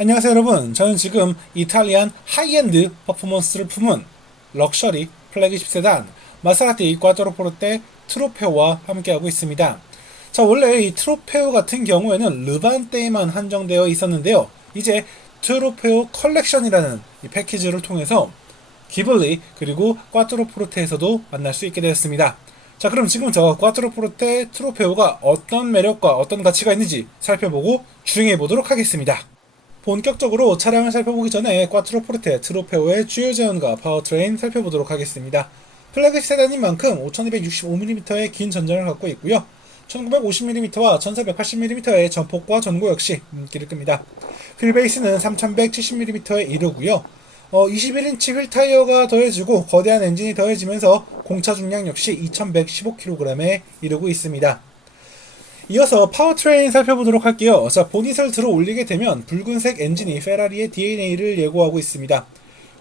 안녕하세요 여러분, 저는 지금 이탈리안 하이엔드 퍼포먼스를 품은 럭셔리 플래그십 세단 마세라티 꽈트로포르테 트로페오와 함께하고 있습니다. 자, 원래 이 트로페오 같은 경우에는 르반떼에만 한정되어 있었는데요, 이제 트로페오 컬렉션이라는 이 패키지를 통해서 기블리 그리고 꽈트로포르테에서도 만날 수 있게 되었습니다. 자, 그럼 지금부터 꽈트로포르테 트로페오가 어떤 매력과 어떤 가치가 있는지 살펴보고 주행해 보도록 하겠습니다. 본격적으로 차량을 살펴보기 전에 꽈트로포르테 트로페오의 주요 제원과 파워트레인 살펴보도록 하겠습니다. 플래그십 세단인 만큼 5265mm의 긴 전장을 갖고 있고요. 1950mm와 1480mm의 전폭과 전고 역시 눈길을 끕니다. 휠베이스는 3170mm에 이르고요. 21인치 휠 타이어가 더해지고 거대한 엔진이 더해지면서 공차 중량 역시 2115kg에 이르고 있습니다. 이어서 파워트레인 살펴보도록 할게요. 자, 보닛을 들어 올리게 되면 붉은색 엔진이 페라리의 DNA를 예고하고 있습니다.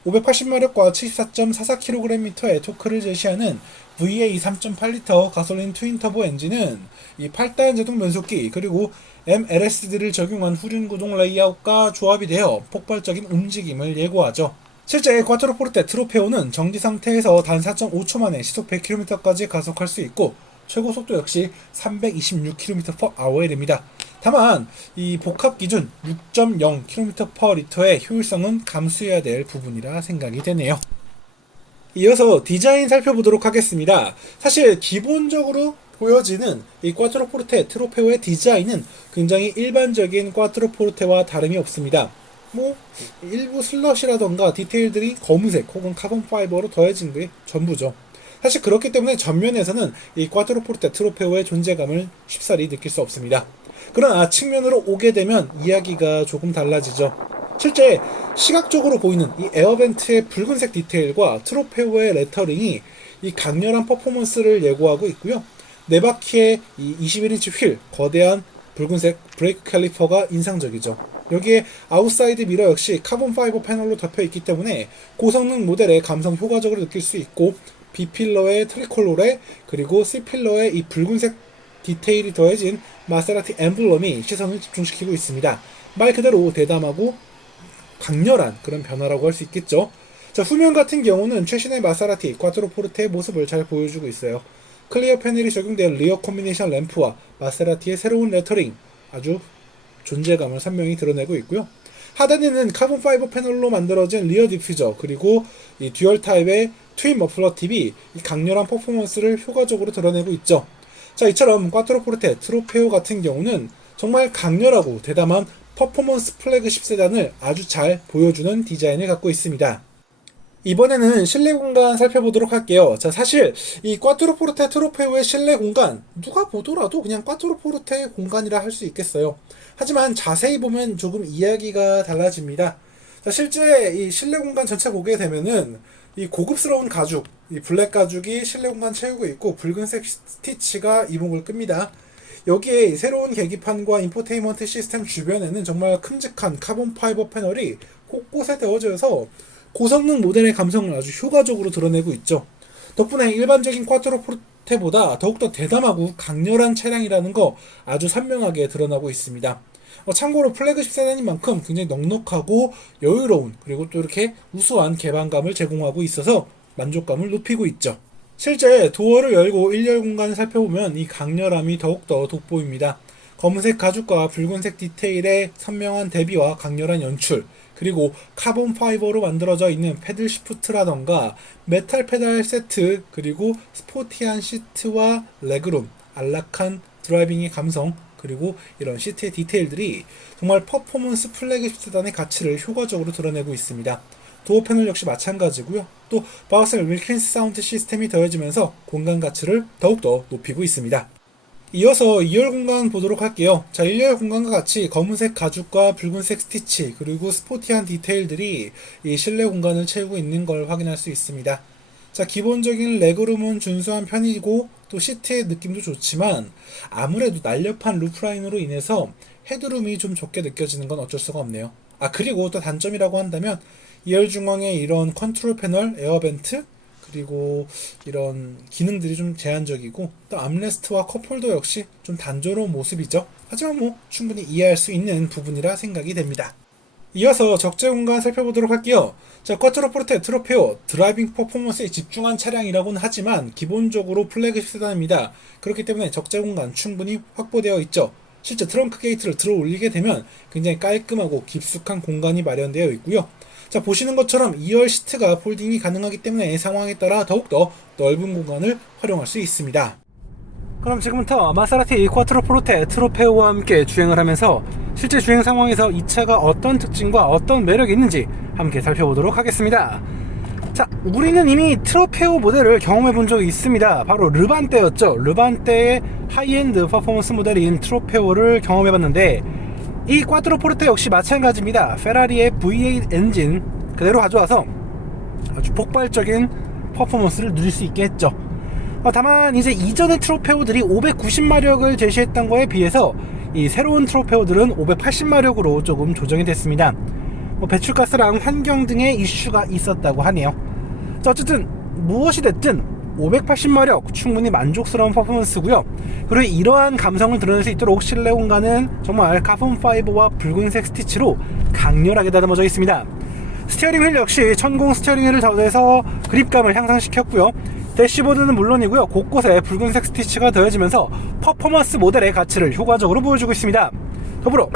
580마력과 74.44kgm의 토크를 제시하는 VA 3.8L 가솔린 트윈터보 엔진은 이 8단 제동 변속기 그리고 MLSD를 적용한 후륜 구동 레이아웃과 조합이 되어 폭발적인 움직임을 예고하죠. 실제 꽈트로포르테 트로페오는 정지 상태에서 단 4.5초 만에 시속 100km까지 가속할 수 있고 최고 속도 역시 326km/h에 이릅니다. 다만 이 복합 기준 6.0km/L의 효율성은 감수해야 될 부분이라 생각이 되네요. 이어서 디자인 살펴보도록 하겠습니다. 사실 기본적으로 보여지는 이 꽈트로포르테 트로페오의 디자인은 굉장히 일반적인 꽈트로포르테와 다름이 없습니다. 일부 슬럿이라던가 디테일들이 검은색 혹은 카본 파이버로 더해진 게 전부죠. 사실 그렇기 때문에 전면에서는 이 꽈트로포르테 트로페오의 존재감을 쉽사리 느낄 수 없습니다. 그러나 측면으로 오게 되면 이야기가 조금 달라지죠. 실제 시각적으로 보이는 이 에어벤트의 붉은색 디테일과 트로페오의 레터링이 이 강렬한 퍼포먼스를 예고하고 있고요. 네 바퀴의 이 21인치 휠, 거대한 붉은색 브레이크 캘리퍼가 인상적이죠. 여기에 아웃사이드 미러 역시 카본 파이버 패널로 덮여 있기 때문에 고성능 모델의 감성 효과적으로 느낄 수 있고, B필러의 트리콜로레 그리고 C필러의 이 붉은색 디테일이 더해진 마세라티 엠블럼이 시선을 집중시키고 있습니다. 말 그대로 대담하고 강렬한 그런 변화라고 할 수 있겠죠. 자, 후면 같은 경우는 최신의 마세라티 꽈트로포르테의 모습을 잘 보여주고 있어요. 클리어 패널이 적용된 리어 콤비네이션 램프와 마세라티의 새로운 레터링, 아주 존재감을 선명히 드러내고 있고요. 하단에는 카본 파이버 패널로 만들어진 리어 디퓨저 그리고 이 듀얼 타입의 트윈 머플러 팁이 강렬한 퍼포먼스를 효과적으로 드러내고 있죠. 자, 이처럼 꽈트로포르테 트로페오 같은 경우는 정말 강렬하고 대담한 퍼포먼스 플래그십 세단을 아주 잘 보여주는 디자인을 갖고 있습니다. 이번에는 실내 공간 살펴보도록 할게요. 자, 사실 이 꽈트로포르테 트로페오의 실내 공간 누가 보더라도 그냥 꽈트로포르테 공간이라 할 수 있겠어요. 하지만 자세히 보면 조금 이야기가 달라집니다. 자, 실제 이 실내 공간 전체 보게 되면은 이 고급스러운 가죽, 이 블랙 가죽이 실내 공간 채우고 있고 붉은색 스티치가 이목을 끕니다. 여기에 새로운 계기판과 인포테인먼트 시스템 주변에는 정말 큼직한 카본 파이버 패널이 곳곳에 되어져서 고성능 모델의 감성을 아주 효과적으로 드러내고 있죠. 덕분에 일반적인 꽈트로포르테보다 더욱더 대담하고 강렬한 차량이라는 거 아주 선명하게 드러나고 있습니다. 참고로 플래그십 세단인 만큼 굉장히 넉넉하고 여유로운 그리고 또 이렇게 우수한 개방감을 제공하고 있어서 만족감을 높이고 있죠. 실제 도어를 열고 1열 공간을 살펴보면 이 강렬함이 더욱더 돋보입니다. 검은색 가죽과 붉은색 디테일의 선명한 대비와 강렬한 연출, 그리고 카본 파이버로 만들어져 있는 패들 시프트라던가 메탈 페달 세트, 그리고 스포티한 시트와 레그룸, 안락한 드라이빙의 감성, 그리고 이런 시트의 디테일들이 정말 퍼포먼스 플래그십 세단의 가치를 효과적으로 드러내고 있습니다. 도어 패널 역시 마찬가지고요. 또 바우셀 윌킨스 사운드 시스템이 더해지면서 공간 가치를 더욱더 높이고 있습니다. 이어서 2열 공간 보도록 할게요. 자, 1열 공간과 같이 검은색 가죽과 붉은색 스티치 그리고 스포티한 디테일들이 이 실내 공간을 채우고 있는 걸 확인할 수 있습니다. 자, 기본적인 레그룸은 준수한 편이고 또 시트의 느낌도 좋지만 아무래도 날렵한 루프라인으로 인해서 헤드룸이 좀 적게 느껴지는 건 어쩔 수가 없네요. 그리고 또 단점이라고 한다면 2열 중앙에 이런 컨트롤 패널, 에어벤트, 그리고 이런 기능들이 좀 제한적이고 또 암레스트와 컵홀더 역시 좀 단조로운 모습이죠. 하지만 충분히 이해할 수 있는 부분이라 생각이 됩니다. 이어서 적재 공간 살펴보도록 할게요. 자, 쿼트로포르테 트로페오 드라이빙 퍼포먼스에 집중한 차량이라고는 하지만 기본적으로 플래그십 세단입니다. 그렇기 때문에 적재 공간 충분히 확보되어 있죠. 실제 트렁크 게이트를 들어 올리게 되면 굉장히 깔끔하고 깊숙한 공간이 마련되어 있고요. 자, 보시는 것처럼 2열 시트가 폴딩이 가능하기 때문에 상황에 따라 더욱더 넓은 공간을 활용할 수 있습니다. 그럼 지금부터 마세라티 쿼트로포르테 트로페오와 함께 주행을 하면서 실제 주행 상황에서 이 차가 어떤 특징과 어떤 매력이 있는지 함께 살펴보도록 하겠습니다. 자, 우리는 이미 트로페오 모델을 경험해 본 적이 있습니다. 바로 르반떼였죠. 르반떼의 하이엔드 퍼포먼스 모델인 트로페오를 경험해 봤는데 이 꽈트로포르테 역시 마찬가지입니다. 페라리의 V8 엔진 그대로 가져와서 아주 폭발적인 퍼포먼스를 누릴 수 있게 했죠. 다만 이제 이전의 트로페오들이 590마력을 제시했던 거에 비해서 이 새로운 트로페오들은 580마력으로 조금 조정이 됐습니다. 배출가스랑 환경 등의 이슈가 있었다고 하네요. 자, 어쨌든 무엇이 됐든 580마력 충분히 만족스러운 퍼포먼스고요. 그리고 이러한 감성을 드러낼 수 있도록 실내 공간은 정말 카본 파이버와 붉은색 스티치로 강렬하게 다듬어져 있습니다. 스티어링 휠 역시 천공 스티어링 휠을 더해서 그립감을 향상시켰고요. 대시보드는 물론이고요, 곳곳에 붉은색 스티치가 더해지면서 퍼포먼스 모델의 가치를 효과적으로 보여주고 있습니다. 더불어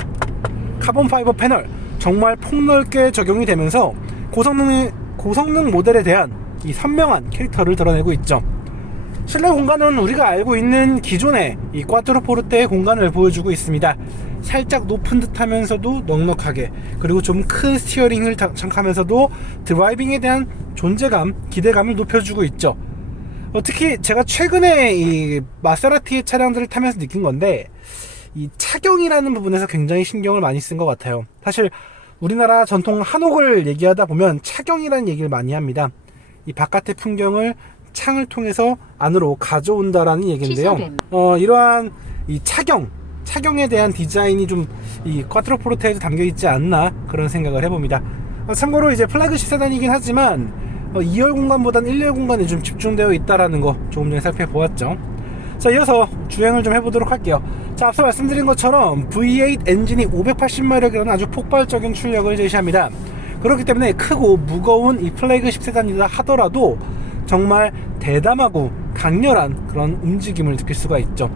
카본 파이버 패널 정말 폭넓게 적용이 되면서 고성능 모델에 대한 이 선명한 캐릭터를 드러내고 있죠. 실내 공간은 우리가 알고 있는 기존의 이 꽈트로포르테의 공간을 보여주고 있습니다. 살짝 높은 듯 하면서도 넉넉하게, 그리고 좀 큰 스티어링을 장착하면서도 드라이빙에 대한 존재감, 기대감을 높여주고 있죠. 특히 제가 최근에 이 마세라티 차량들을 타면서 느낀 건데, 이 차경이라는 부분에서 굉장히 신경을 많이 쓴 것 같아요. 사실 우리나라 전통 한옥을 얘기하다 보면 차경이라는 얘기를 많이 합니다. 이 바깥의 풍경을 창을 통해서 안으로 가져온다라는 얘기인데요. 이러한 이 차경에 대한 디자인이 좀 이 꽈트로포르테에도 담겨 있지 않나 그런 생각을 해봅니다. 참고로 이제 플래그십 세단이긴 하지만 2열 공간보다는 1열 공간이 좀 집중되어 있다라는 거 조금 전에 살펴보았죠. 자, 이어서 주행을 좀 해보도록 할게요. 자, 앞서 말씀드린 것처럼 V8 엔진이 580마력이라는 아주 폭발적인 출력을 제시합니다. 그렇기 때문에 크고 무거운 이 플래그십 세단이다 하더라도 정말 대담하고 강렬한 그런 움직임을 느낄 수가 있죠.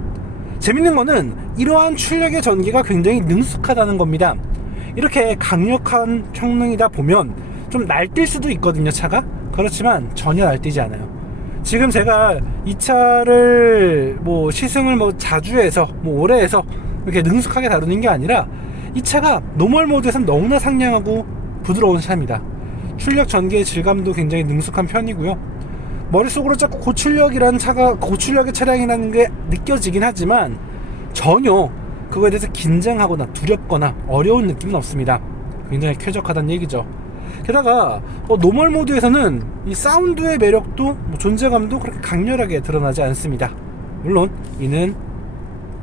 재밌는 거는 이러한 출력의 전개가 굉장히 능숙하다는 겁니다. 이렇게 강력한 성능이다 보면 좀 날뛸 수도 있거든요, 차가. 그렇지만 전혀 날뛰지 않아요. 지금 제가 이 차를 시승을 자주 해서 오래 해서 이렇게 능숙하게 다루는 게 아니라 이 차가 노멀 모드에서는 너무나 상냥하고 부드러운 차입니다. 출력 전개의 질감도 굉장히 능숙한 편이고요. 머릿속으로 자꾸 고출력의 차량이라는 게 느껴지긴 하지만 전혀 그거에 대해서 긴장하거나 두렵거나 어려운 느낌은 없습니다. 굉장히 쾌적하다는 얘기죠. 게다가 노멀 모드에서는 이 사운드의 매력도 존재감도 그렇게 강렬하게 드러나지 않습니다. 물론 이는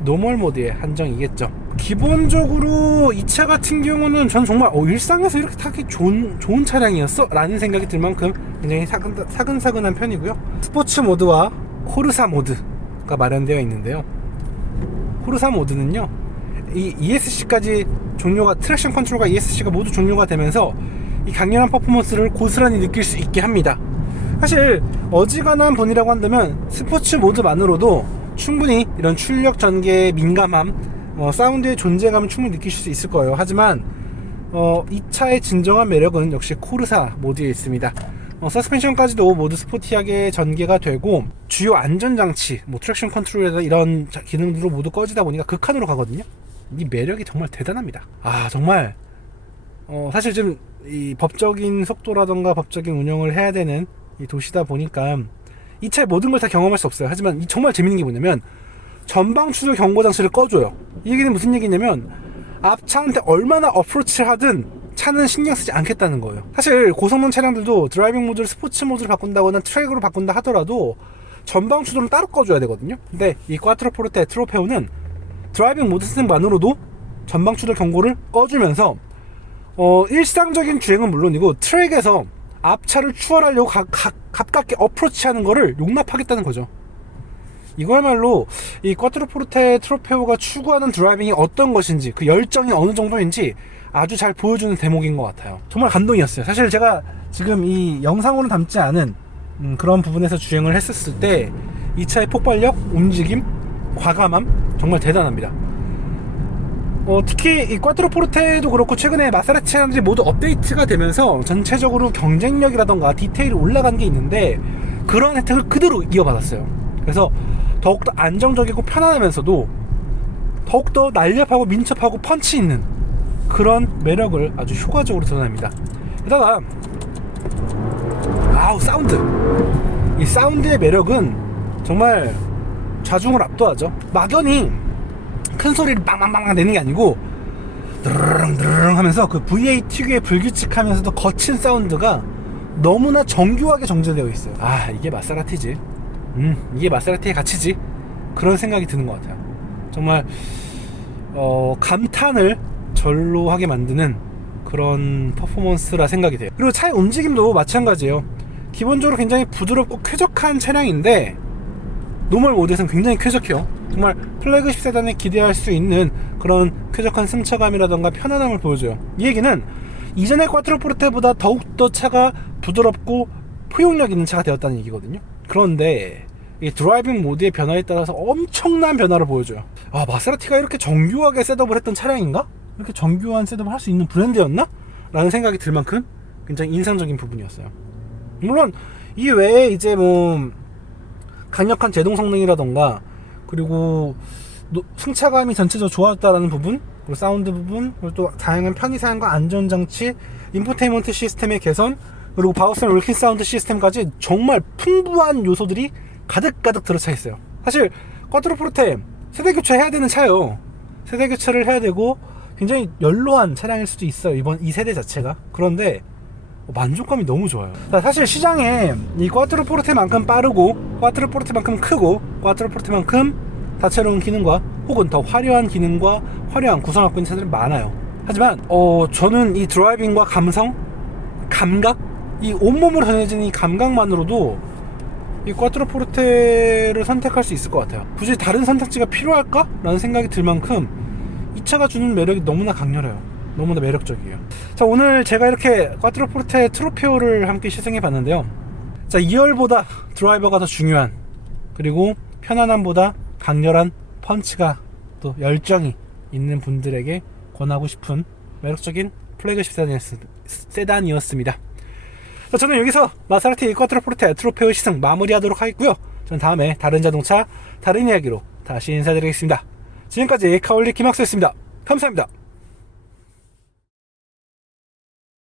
노멀 모드의 한정이겠죠. 기본적으로 이 차 같은 경우는 전 정말 일상에서 이렇게 타기 좋은 차량이었어? 라는 생각이 들 만큼 굉장히 사근사근한 편이고요. 스포츠 모드와 코르사 모드가 마련되어 있는데요. 코르사 모드는요, 이 ESC까지 트랙션 컨트롤과 ESC가 모두 종료가 되면서 이 강렬한 퍼포먼스를 고스란히 느낄 수 있게 합니다. 사실 어지간한 분이라고 한다면 스포츠 모드만으로도 충분히 이런 출력 전개의 민감함, 사운드의 존재감을 충분히 느끼실 수 있을 거예요. 하지만 이 차의 진정한 매력은 역시 코르사 모드에 있습니다. 서스펜션까지도 모두 스포티하게 전개가 되고, 주요 안전장치, 트랙션 컨트롤이나 이런 기능들로 모두 꺼지다 보니까 극한으로 가거든요. 이 매력이 정말 대단합니다. 정말 사실 지금 이 법적인 속도라던가 법적인 운영을 해야 되는 이 도시다 보니까 이 차의 모든 걸 다 경험할 수 없어요. 하지만 정말 재밌는 게 뭐냐면 전방 추돌 경고 장치를 꺼줘요. 이 얘기는 무슨 얘기냐면 앞차한테 얼마나 어프로치를 하든 차는 신경 쓰지 않겠다는 거예요. 사실 고성능 차량들도 드라이빙 모드를 스포츠 모드를 바꾼다거나 트랙으로 바꾼다 하더라도 전방 추돌은 따로 꺼줘야 되거든요. 근데 이 꽈트로포르테 트로페오는 드라이빙 모드 세팅만으로도 전방 추돌 경고를 꺼주면서 일상적인 주행은 물론이고 트랙에서 앞차를 추월하려고 가깝게 어프로치하는 거를 용납하겠다는 거죠. 이거야말로 이 꽈트로포르테 트로페오가 추구하는 드라이빙이 어떤 것인지, 그 열정이 어느 정도인지 아주 잘 보여주는 대목인 것 같아요. 정말 감동이었어요. 사실 제가 지금 이 영상으로는 담지 않은 그런 부분에서 주행을 했었을 때 이 차의 폭발력, 움직임, 과감함 정말 대단합니다. 특히 이 꽈트로포르테도 그렇고 최근에 마세라티 차량들이 모두 업데이트가 되면서 전체적으로 경쟁력이라던가 디테일이 올라간 게 있는데 그런 혜택을 그대로 이어받았어요. 그래서 더욱더 안정적이고 편안하면서도 더욱더 날렵하고 민첩하고 펀치 있는 그런 매력을 아주 효과적으로 드러냅니다. 게다가 사운드, 이 사운드의 매력은 정말 좌중을 압도하죠. 막연히 큰 소리를 빵빵빵 내는 게 아니고 드르릉 드르릉 하면서 그 V8 특유의 불규칙하면서도 거친 사운드가 너무나 정교하게 정제되어 있어요. 이게 마세라티지. 이게 마세라티의 가치지. 그런 생각이 드는 것 같아요. 정말 감탄을 절로 하게 만드는 그런 퍼포먼스라 생각이 돼요. 그리고 차의 움직임도 마찬가지예요. 기본적으로 굉장히 부드럽고 쾌적한 차량인데 노멀 모드에서는 굉장히 쾌적해요. 정말 플래그십 세단에 기대할 수 있는 그런 쾌적한 승차감이라던가 편안함을 보여줘요. 이 얘기는 이전의 꽈트로포르테보다 더욱더 차가 부드럽고 포용력 있는 차가 되었다는 얘기거든요. 그런데 이 드라이빙 모드의 변화에 따라서 엄청난 변화를 보여줘요. 마세라티가 이렇게 정교하게 셋업을 했던 차량인가? 이렇게 정교한 셋업을 할 수 있는 브랜드였나? 라는 생각이 들 만큼 굉장히 인상적인 부분이었어요. 물론 이 외에 이제 강력한 제동 성능이라던가 그리고 승차감이 전체적으로 좋았다라는 부분, 그리고 사운드 부분, 그리고 또 다양한 편의사양과 안전장치, 인포테인먼트 시스템의 개선, 그리고 바우슨 롤킨 사운드 시스템까지 정말 풍부한 요소들이 가득가득 들어차 있어요. 사실 꽈트로포르테 세대 교체해야 되는 차예요. 세대 교체를 해야 되고 굉장히 연로한 차량일 수도 있어요, 이번 이 세대 자체가. 그런데 만족감이 너무 좋아요. 사실 시장에 이 꽈트로포르테만큼 빠르고 꽈트로포르테만큼 크고 꽈트로포르테만큼 다채로운 기능과 혹은 더 화려한 기능과 화려한 구성을 갖고 있는 차들이 많아요. 하지만 저는 이 드라이빙과 감성, 감각, 이 온몸으로 전해지는 이 감각만으로도 이 꽈트로포르테를 선택할 수 있을 것 같아요. 굳이 다른 선택지가 필요할까? 라는 생각이 들 만큼 이 차가 주는 매력이 너무나 강렬해요. 너무나 매력적이에요. 자, 오늘 제가 이렇게 꽈트로포르테 트로페오를 함께 시승해 봤는데요. 자, 2열보다 드라이버가 더 중요한, 그리고 편안함보다 강렬한 펀치가 또 열정이 있는 분들에게 권하고 싶은 매력적인 플래그십 세단이었습니다. 자, 저는 여기서 마세라티 꽈트로포르테 트로페오 시승 마무리하도록 하겠고요. 저는 다음에 다른 자동차, 다른 이야기로 다시 인사드리겠습니다. 지금까지 카올리 김학수였습니다. 감사합니다.